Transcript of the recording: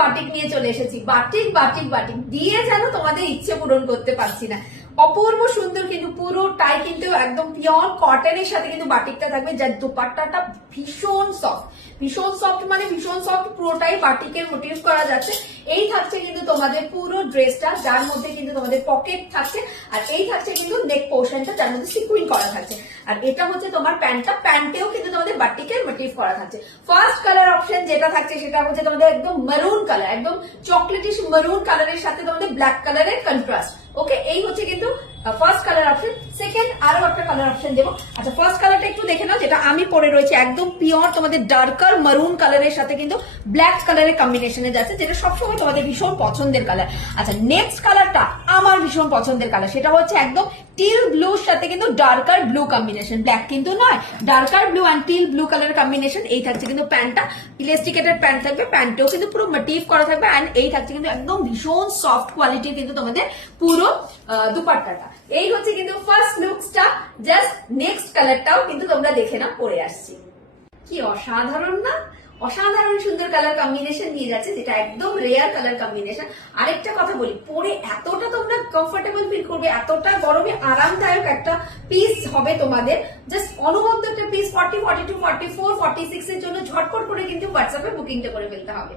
Batik নিয়ে চলে এসেছি। বাটিক বাটিক বাটিক দিয়ে যেন তোমাদের ইচ্ছে পূরণ করতে পারছি না। অপূর্ব সুন্দর কিন্তু পুরোটাই কিন্তু একদম পিওর কটনের সাথে কিন্তু বাটিকটা থাকবে, যার দুপাট্টাটা ভীষণ সফট, ভীষণ সফট মানে ভীষণ সফট, পুরোটাই বাটিকের মোটিভ করা যাচ্ছে। এই থাকছে কিন্তু তোমাদের পুরো ড্রেসটা, যার মধ্যে কিন্তু তোমাদের পকেট থাকছে, আর এই থাকছে কিন্তু নেক পোর্শনটা, যার মধ্যে সিকুইন করা থাকছে। আর এটা হচ্ছে তোমার প্যান্টটা, প্যান্টেও কিন্তু তোমাদের বাটিকের মোটিভ করা থাকছে। ফার্স্ট কালার অপশন যেটা থাকছে সেটা হচ্ছে তোমাদের একদম মেরুন কালার, একদম চকলেটিশ মেরুন কালারের সাথে তোমাদের ব্ল্যাক কালারের কন্ট্রাস্ট। ওকে, এই হচ্ছে কিন্তু ফার্স্ট কালার অপশন। সেকেন্ড আরো একটা কালার অপশন দেবো। আচ্ছা, ফার্স্ট কালারটা একটু দেখে নাও, যেটা আমি পরে রয়েছে একদম পিওর তোমাদের ডার্কার মারুন কালারের সাথে কিন্তু ব্ল্যাক কালারের কম্বিনেশনে যাচ্ছে, যেটা সবসময় তোমাদের ভীষণ পছন্দের কালার। আচ্ছা, নেক্সট কালারটা আমার ভীষণ পছন্দের কালার, সেটা হচ্ছে একদম টিল ব্লুর সাথে কিন্তু ডার্কার ব্লু কম্বিনেশন, ব্ল্যাক কিন্তু নয়, darker blue and teal blue colour combination. এই থাকছে কিন্তু প্যান্টটা, ইলাস্টিকেটেড প্যান্ট থাকবে, প্যান্টেও কিন্তু পুরো মোটিভ করা থাকবে, অ্যান্ড এই থাকছে কিন্তু একদম ভীষণ সফট কোয়ালিটির কিন্তু তোমাদের পুরো দুপাট্টাটা। এই হচ্ছে কিন্তু ফার্স্ট লুকসটা। জাস্ট নেক্সট কালারটাও কিন্তু তোমরা দেখে না, পরে আসছি। কি অসাধারণ না, অসাধারণ সুন্দর কালার কম্বিনেশন নিয়ে যাচ্ছে, যেটা একদম রেয়ার কালার কম্বিনেশন। আরেকটা কথা বলি, পরে এতটা তোমরা কমফোর্টেবল ফিল করবে, এতটা গরমে আরামদায়ক একটা পিস হবে তোমাদের, জাস্ট অনবদ্য একটা পিস। 40, 42, 44, 46 এর জন্য ঝটপট করে কিন্তু হোয়াটসঅ্যাপে বুকিংটা করে ফেলতে হবে।